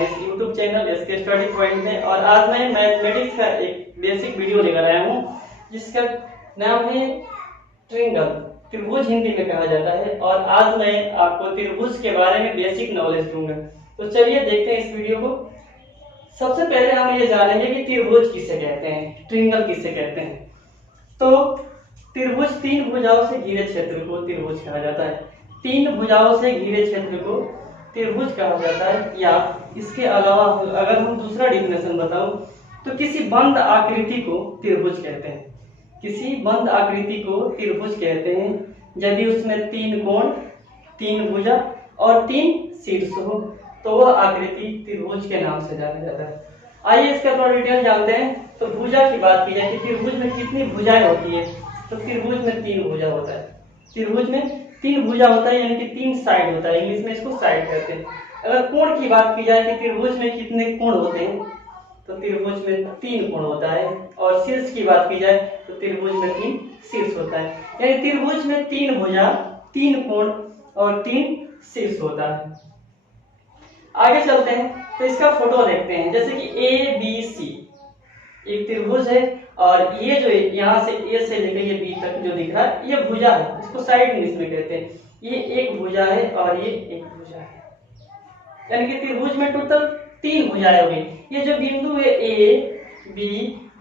हमारे इस YouTube channel S K study point में। और आज मैं मैथमेटिक्स का एक बेसिक वीडियो लेकर आया हूँ जिसका नाम है ट्रिंगल, त्रिभुज हिंदी में कहा जाता है। और आज मैं आपको त्रिभुज के बारे में बेसिक नॉलेज दूंगा। तो चलिए देखते हैं इस वीडियो को। सबसे पहले हम ये जानेंगे कि त्रिभुज किसे कहते हैं, ट्रिंगल किसे कहते हैं। तो त्रिभुज तीन भुजाओं से घिरे क्षेत्र को त्रिभुज कहा जाता है। तीन भुजाओं से घिरे क्षेत्र को त्रिभुज कहा जाता है। या इसके अलावा अगर हम दूसरा डिफिनेशन बताऊं तो किसी बंद आकृति को त्रिभुज कहते हैं। किसी बंद आकृति को त्रिभुज कहते हैं यदि उसमें तीन कोण, तीन भुजा और तीन शीर्ष हो तो वह आकृति त्रिभुज के नाम से जाना जाता है। आइए इसका थोड़ा डिटेल जानते हैं। तो भुजा की बात की जाए कि त्रिभुज में कितनी भुजाएं होती है, तो त्रिभुज में तीन भुजा होता है। त्रिभुज में तीन भुजा होता है, यानी कि तीन साइड होता है। इंग्लिश में इसको साइड कहते हैं। अगर कोण की बात की जाए कि त्रिभुज में कितने कोण होते हैं, तो त्रिभुज में तीन कोण होता है। और शीर्ष की बात की जाए तो त्रिभुज में तीन शीर्ष होता है। यानी त्रिभुज में तीन भुजा, तीन कोण और तीन शीर्ष होता है। आगे चलते हैं तो इसका फोटो देखते हैं। जैसे कि ए बी सी एक त्रिभुज है और ये जो यहाँ से ए से लेकर ये बी तक जो दिख रहा है ये भुजा है, इसको साइड इंग्लिश में कहते हैं। ये एक भुजा है और ये एक भुजा है, यानी कि त्रिभुज में टोटल तीन भुजाएं होगी। ये जो बिंदु है ए बी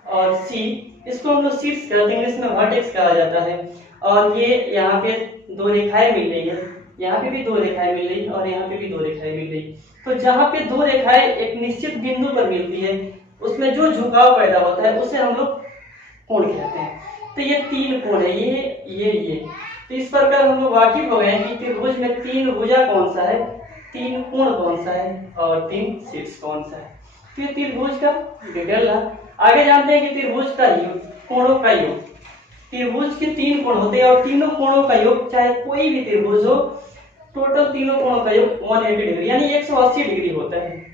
और सी, इसको हम लोग शीर्ष कहते हैं, इंग्लिश में वर्टेक्स कहा जाता है। और ये यहाँ पे दो रेखाएं मिल रही है, यहाँ पे भी दो रेखाएं मिल रही और यहाँ पे भी दो रेखाएं मिल रही। तो जहाँ पे दो रेखाएं एक निश्चित बिंदु पर मिलती है उसमें जो झुकाव पैदा होता है उसे हम लोग कोण कहते हैं। तो ये तीन कोण है, ये। तो इस प्रकार हम लोग वाकिफ हो गए हैं कि त्रिभुज में तीन भुजा कौन सा है, तीन कोण कौन सा है और तीन शीर्ष कौन सा है। तो ये त्रिभुज का डिटेल रहा। आगे जानते हैं कि त्रिभुज का योग, कोणों का योग। त्रिभुज के तीन कोण होते हैं और तीनों कोणों का योग, चाहे कोई भी त्रिभुज हो, टोटल तीनों कोणों का योग 180 डिग्री यानी 180 डिग्री होता है।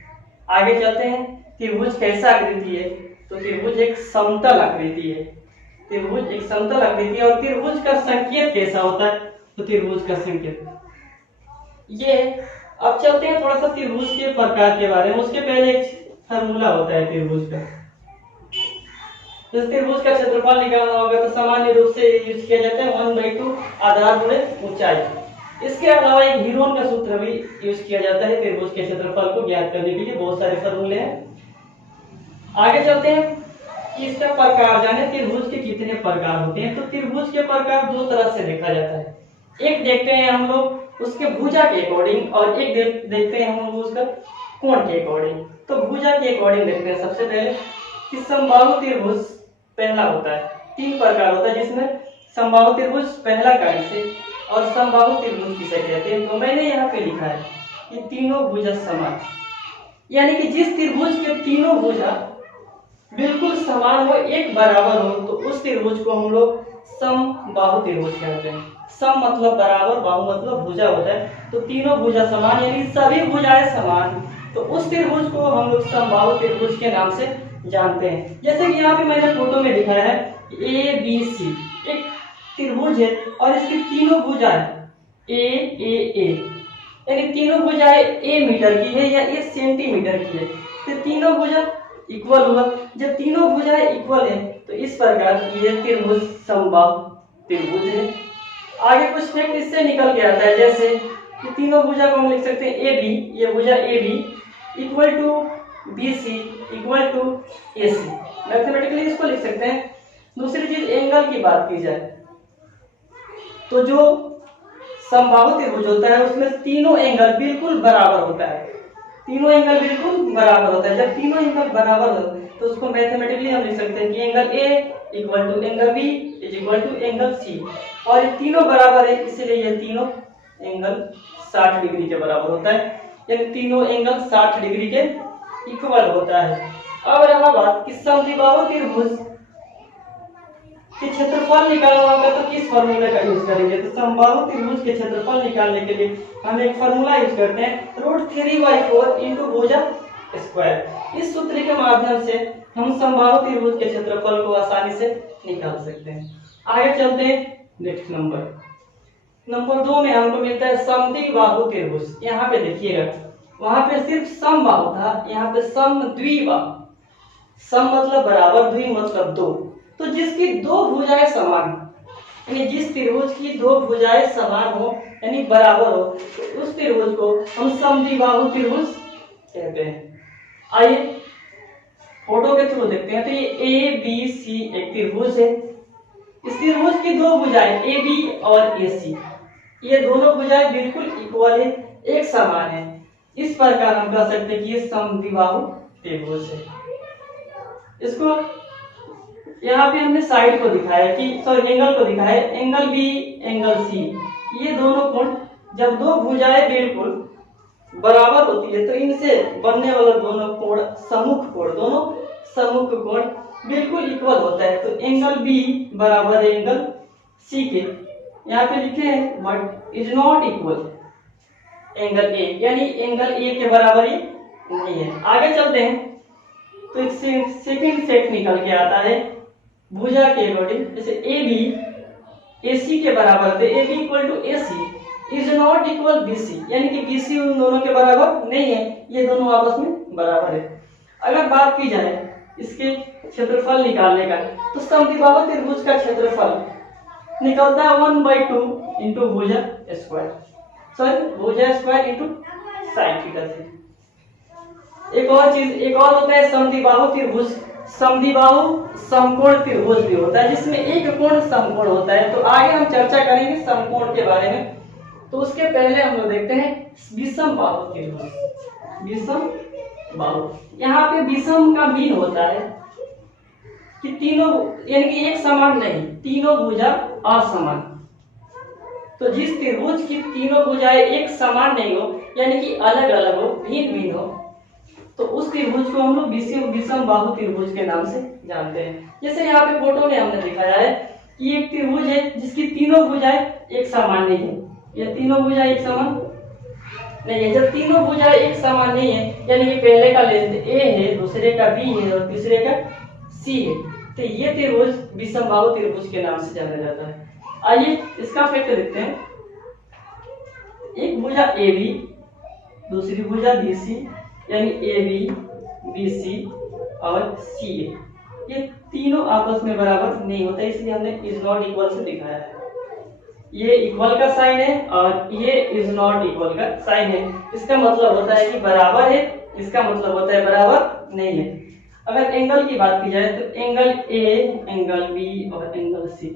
आगे चलते हैं त्रिभुज कैसा आकृति है, तो त्रिभुज एक समतल आकृति है। त्रिभुज एक समतल आकृति है। और त्रिभुज का संकेत कैसा होता है, तो त्रिभुज का संकेत ये। अब चलते हैं थोड़ा सा त्रिभुज के प्रकार के बारे में। उसके पहले एक फार्मूला होता है त्रिभुज का। तो त्रिभुज का क्षेत्रफल निकालना होगा तो सामान्य रूप से यूज किया जाता है 1/2 आधार गुणे ऊंचाई। इसके अलावा एक हीरोन का सूत्र भी यूज किया जाता है त्रिभुज के क्षेत्रफल को ज्ञात करने के लिए। बहुत सारे फॉर्मूले हैं। आगे चलते हैं कि इसका प्रकार जाने, त्रिभुज के कितने प्रकार होते हैं। तो त्रिभुज के प्रकार दो तरह से देखा जाता है। एक देखते हैं हम लोग उसके भुजा के अकॉर्डिंग और एक देखते हैं हम लोग उसका कोण के अकॉर्डिंग। तो भुजा के अकॉर्डिंग देखते हैं सबसे पहले कि समबाहु त्रिभुज पहला होता है। तीन प्रकार होता है जिसमें समबाहु त्रिभुज पहला का किसे और समबाहु त्रिभुज किसे कहते हैं। तो मैंने यहाँ पे लिखा है कि तीनों भुजा समान, यानी कि जिस त्रिभुज के तीनों भुजा बिल्कुल समान हो, एक बराबर हो, तो उस त्रिभुज को हम लोग समबाहु त्रिभुज कहते हैं। सम मतलब बराबर, बाहु मतलब भुजा होता है। तो तीनों भुजा समान यानी सभी भुजाएं समान, तो उस त्रिभुज को हम लोग समबाहु त्रिभुज के नाम से जानते हैं। जैसे कि यहाँ पे मैंने फोटो में दिखाया है ए बी सी एक त्रिभुज है और इसकी तीनों भुजाएं ए यानी तीनों भुजाएं ए मीटर की है या ए सेंटीमीटर की है। तो तीनों भुजा इक्वल हुआ। जब तीनों भुजाएं इक्वल है तो इस प्रकार ये त्रिभुज समबाहु त्रिभुज है। आगे कुछ फैक्ट इससे निकल के आता है, जैसे कि तीनों भुजा को हम लिख सकते हैं ए बी, ये भुजा A B equal to B C equal to A C. Mathematically इसको लिख सकते हैं। दूसरी चीज एंगल की बात की जाए तो जो समबाहु त्रिभुज होता है उसमें तीनों एंगल बिल्कुल बराबर होता है। तीनों एंगल बिल्कुल बराबर होता है। जब तीनों एंगल बराबर हो तो उसको मैथमेटिकली हम लिख सकते हैं कि angle A equal to angle B is equal to angle C. और ये तीनों बराबर है इसलिए ये तीनों एंगल 60 डिग्री के बराबर होता है, यानी तीनों एंगल 60 डिग्री के इक्वल होता है। अब रहा बात कि समद्विबाहु त्रिभुज के क्षेत्रफल निकालना होगा तो किस फॉर्मूले का यूज करेंगे। तो समबाहु त्रिभुज के क्षेत्रफल निकालने के लिए हम एक फॉर्मूला यूज करते हैं √3/4 इंटू भुजा स्क्वायर। इस सूत्र के माध्यम से हम समबाहु त्रिभुज के क्षेत्रफल को आसानी से निकाल सकते हैं। आगे चलते हैं नेक्स्ट नंबर 2 में हमको मिलता है समद्विबाहु त्रिभुज। यहाँ पे देखिएगा वहां पे सिर्फ समबाहु था, यहाँ पे समद्विबाहु। सम मतलब बराबर, द्वि मतलब दो। तो जिसकी दो भुजाएं समान, यानी जिस त्रिभुज की दो भुजाएं समान हो यानी बराबर हो, तो उस त्रिभुज को हम समद्विबाहु त्रिभुज कहते हैं। आइए फोटो के थ्रू देखते हैं। तो ये ए बी सी एक त्रिभुज है। इस त्रिभुज की दो भुजाएं ए बी और ए सी, ये दोनों भुजाएं बिल्कुल इक्वल है, एक समान है। इस प्रकार हम कह सकते हैं कि ये समद्विबाहु त्रिभुज है। इसको यहाँ पे हमने साइड को दिखाया कि सॉरी एंगल को दिखाया, एंगल बी एंगल सी, ये दोनों कोण जब दो भुजाएं बिल्कुल बराबर होती है तो इनसे बनने वाला दोनों कोण सम्मुख कोण, दोनों सम्मुख कोण बिल्कुल इक्वल होता है। तो एंगल बी बराबर है एंगल सी के, यहाँ पे लिखे हैं but is not equal angle A, यानी एंगल ए के बराबर ही नहीं है। आगे चलते हैं तो एक सेकंड फैक्ट निकल के आता है भुजा के अकॉर्डिंग। जैसे ए बी ए सी के बराबर है, A B equal to A C is not equal B C, यानी कि बी सी उन दोनों के बराबर नहीं है, ये दोनों आपस में बराबर है। अगर बात की जाए इसके क्षेत्रफल निकालने का, तो समद्विबाहु त्रिभुज का क्षेत्रफल निकलता है 1/2 इंटू भुजा स्क्वायर, सॉरी भुजा स्क्वायर इंटू साइन थीटा से। एक और चीज, एक और होता है समद्विबाहु त्रिभुज। समद्विबाहु समकोण त्रिभुज भी होता है जिसमें एक कोण समकोण होता है। तो आगे हम चर्चा करेंगे समकोण के बारे में। तो उसके पहले हम लोग देखते हैं विषम बाहु त्रिभुज। विषम बाहु, यहाँ पे विषम का मीन होता है कि तीनों यानी कि एक समान नहीं, तीनों भुजा असमान। तो जिस त्रिभुज की तीनों भुजाएं एक समान नहीं हो, यानी कि अलग अलग हो, भिन्न भिन्न हो, तो उस त्रिभुज को हम लोग विषम बाहु त्रिभुज के नाम से जानते हैं। जैसे यहाँ पे फोटो में हमने दिखाया है कि एक त्रिभुज है जिसकी तीनों भुजाएं एक समान नहीं है। ये तीनों भुजाएं एक समान नहीं है। जब तीनों भुजाएं एक समान नहीं है, यानी कि पहले का लेंथ ए है, दूसरे का बी है और तीसरे का सी है, तो ये त्रिभुज विषम बाहु त्रिभुज के नाम से जाना जाता है। आइए इसका फैक्ट देखते हैं। एक भुजा ए बी, दूसरी भुजा बी सी, यानी ए बी बी सी और सी ए, ये तीनों आपस में बराबर नहीं होता, इसलिए हमने इज नॉट इक्वल से दिखाया है। ये इक्वल का साइन है और ये इज नॉट इक्वल का साइन है। इसका मतलब होता है कि बराबर है, इसका मतलब होता है बराबर नहीं है। अगर एंगल की बात की जाए तो एंगल ए, एंगल बी और एंगल सी,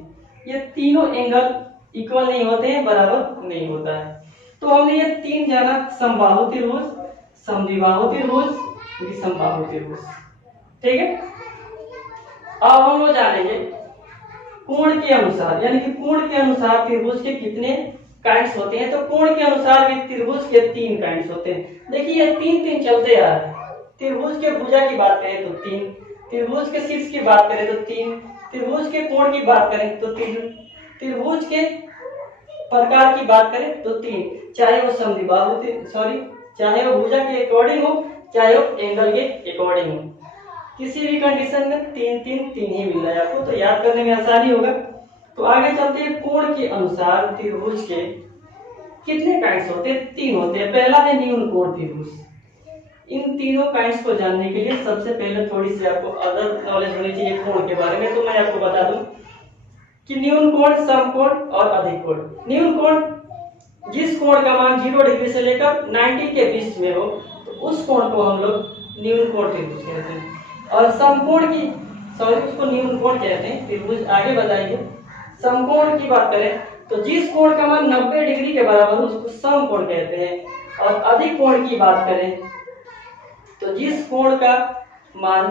ये तीनों एंगल इक्वल नहीं होते हैं, बराबर नहीं होता है। तो हमने ये तीन जाना, समबाहु त्रिभुज, समद्विबाहु त्रिभुज, विषम बाहु त्रिभुज, ठीक है। अब हम लोग जानेंगे कोण के अनुसार, यानी कि कोण के अनुसार त्रिभुज के कितने काइंड्स होते हैं। तो कोण के अनुसार भी त्रिभुज के 3 काइंड्स होते हैं। देखिए ये 3 चलते आ रहे हैं। त्रिभुज के भुजा की बात करें तो 3, त्रिभुज के शीर्ष की बात करें तो 3, त्रिभुज के कोण की बात करें तो 3, त्रिभुज के प्रकार की बात करें तो 3, चाहे वो समद्विबाहु चाहे वो भुजा के अकॉर्डिंग हो, चाहे वो एंगल के अकॉर्डिंग हो, किसी भी कंडीशन में 3 ही मिल रहा है आपको, तो याद करने में आसानी होगा। तो आगे चलते हैं कोण के अनुसार त्रिभुज के कितने काइंड्स होते हैं, 3 होते हैं। पहला है न्यून कोण त्रिभुज। इन तीनों काइंड्स को जानने के लिए सबसे पहले थोड़ी सी आपको अदर नॉलेज होनी चाहिए कोण के बारे में। तो मैं आपको बता दूं कि न्यून कोण, समकोण और अधिक कोण। न्यून कोण जिस कोण का मान 0 डिग्री से लेकर 90 के बीच में हो, तो उस कोण को हम लोग न्यून कोण त्रिभुज कहते हैं। और समकोण की उसको न्यून कोण कहते हैं। त्रिभुज आगे बताएंगे। समकोण की बात करें तो जिस कोण का मान 90 डिग्री के बराबर हो उसको समकोण कहते हैं। और अधिक कोण की बात करें तो जिस कोण का मान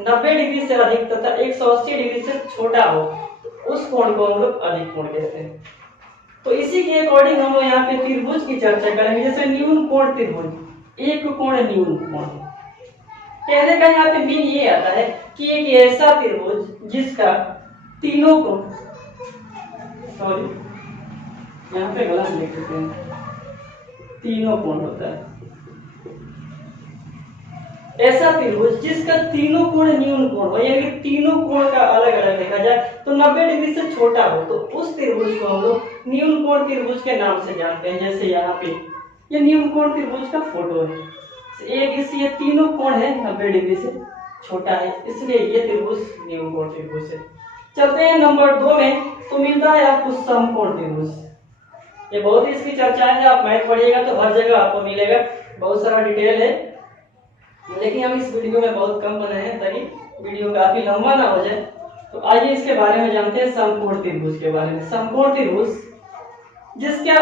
90 डिग्री से अधिक तथा 180 डिग्री से छोटा हो, तो उस कोण को हम लोग अधिक कोण कहते हैं। तो इसी के अकॉर्डिंग हम लोग यहाँ पे त्रिभुज की चर्चा करेंगे। जैसे न्यून कोण त्रिभुज, एक कोण न्यून कोण, कहने का यहाँ पे मीन ये आता है कि एक ऐसा त्रिभुज जिसका तीनों कोण, यहाँ पे गलत लिख देते हैं, तीनों कोण होता है। ऐसा त्रिभुज जिसका तीनों कोण न्यून कोण हो, यानी कि तीनों कोण का अलग अलग देखा जाए तो 90 डिग्री से छोटा हो, तो उस त्रिभुज को हम लोग न्यून कोण त्रिभुज के नाम से जानते हैं। जैसे यहाँ पे ये नियम कोण त्रिभुज का फोटो है। एक इस ये तीनों कोण है 90 डिग्री से छोटा है, इसलिए ये त्रिभुज नियम कोण त्रिभुज है। चलते हैं नंबर 2 में, तो मिलता है आपको समकोण त्रिभुज। ये बहुत ही इसकी चर्चा है, आप मैथ पढ़िएगा तो हर जगह आपको मिलेगा, बहुत सारा डिटेल है, लेकिन हम इस वीडियो में बहुत कम बनाए हैं ताकि वीडियो काफी लंबा ना हो जाए। तो आइए इसके बारे में जानते हैं, समकोण त्रिभुज के बारे में। समकोण त्रिभुज जिसका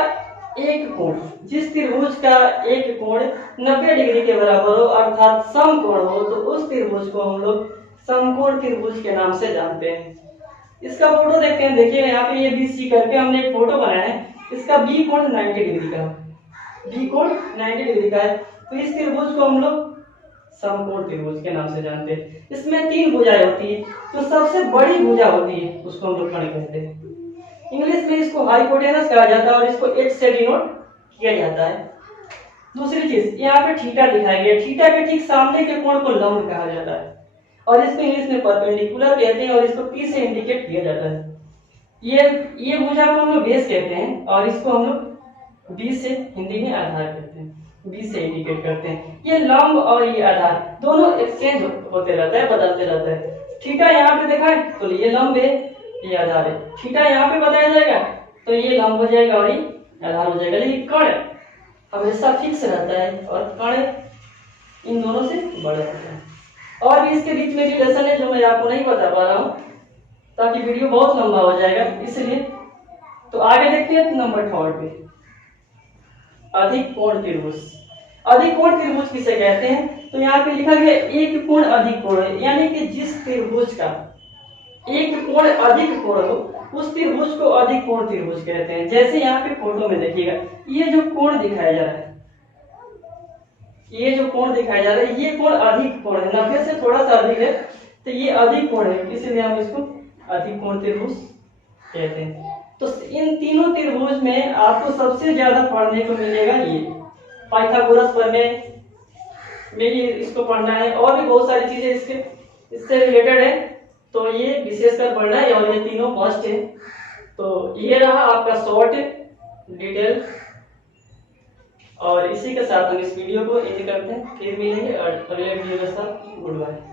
एक कोण, जिस त्रिभुज का एक कोण 90 डिग्री के बराबर हो अर्थात समकोण हो, तो उस त्रिभुज को हम लोग समकोण त्रिभुज के नाम से जानते हैं। इसका फोटो देखते हैं, देखिए यहाँ पे ये BC करके हमने एक फोटो बनाया है। इसका बी कोण 90 डिग्री का, बी कोण 90 डिग्री का है, तो इस त्रिभुज को हम लोग समकोण त्रिभुज के नाम से जानते हैं। इसमें 3 भुजाएं होती है, तो सबसे बड़ी भुजा होती है उसको हम लोग कर्ण कहते हैं। इंग्लिश में इसको हाइपोटेनस कहा जाता है और इसको H से डिनोट किया जाता है। दूसरी चीज, यहाँ पे थीटा दिखाया गया, थीटा के ठीक सामने के कोण को लंब कहा जाता है और इसको इंग्लिश में परपेंडिकुलर कहते हैं और इसको P से इंडिकेट किया जाता है। ये भुजा को हम लोग बेस कहते हैं और इसको हम लोग B से हिंदी में आधार कहते हैं, B से इंडिकेट करते हैं। ये लंब और ये आधार दोनों एक्सचेंज होते रहता है, बदलते रहता है। थीटा यहाँ पे देखा है तो ये लंब है, ये आधार है। थीटा यहाँ पे बताया जाएगा तो ये लंब हो जाएगा और ये आधार हो जाएगा। लेकिन कर्ण हमेशा फिक्स रहता है और कर्ण इन दोनों से बड़ा होता है। और भी इसके बीच में रिलेशन है जो मैं आपको नहीं बता पा रहा हूँ ताकि वीडियो बहुत लंबा हो जाएगा, इसलिए। तो आगे देखते हैं नंबर 3 पे, अधिक कोण त्रिभुज। अधिक कोण त्रिभुज किसे कहते हैं, तो यहाँ पे लिखा गया एक कोण अधिक कोण है, यानी कि जिस त्रिभुज का एक कोण अधिक कोण हो उस त्रिभुज को अधिक कोण त्रिभुज कहते हैं। जैसे यहाँ पे फोटो में देखिएगा, ये जो कोण दिखाया जा रहा है, ये जो कोण दिखाया जा रहा है, ये कोण अधिक कोण है, 90 से थोड़ा सा अधिक है, तो ये अधिक कोण है, इसलिए हम इसको अधिक कोण त्रिभुज कहते हैं। तो इन तीनों त्रिभुज में आपको सबसे ज्यादा पढ़ने को मिलेगा ये पाइथागोरस प्रमेय में, ये इसको पढ़ना है और भी बहुत सारी चीजें इससे रिलेटेड है, तो ये विशेषकर पढ़ना है और ये तीनों मस्ट है। तो ये रहा आपका शॉर्ट डिटेल और इसी के साथ हम इस वीडियो को एंड करते हैं। फिर मिलेंगे अगले वीडियो के साथ। Good bye.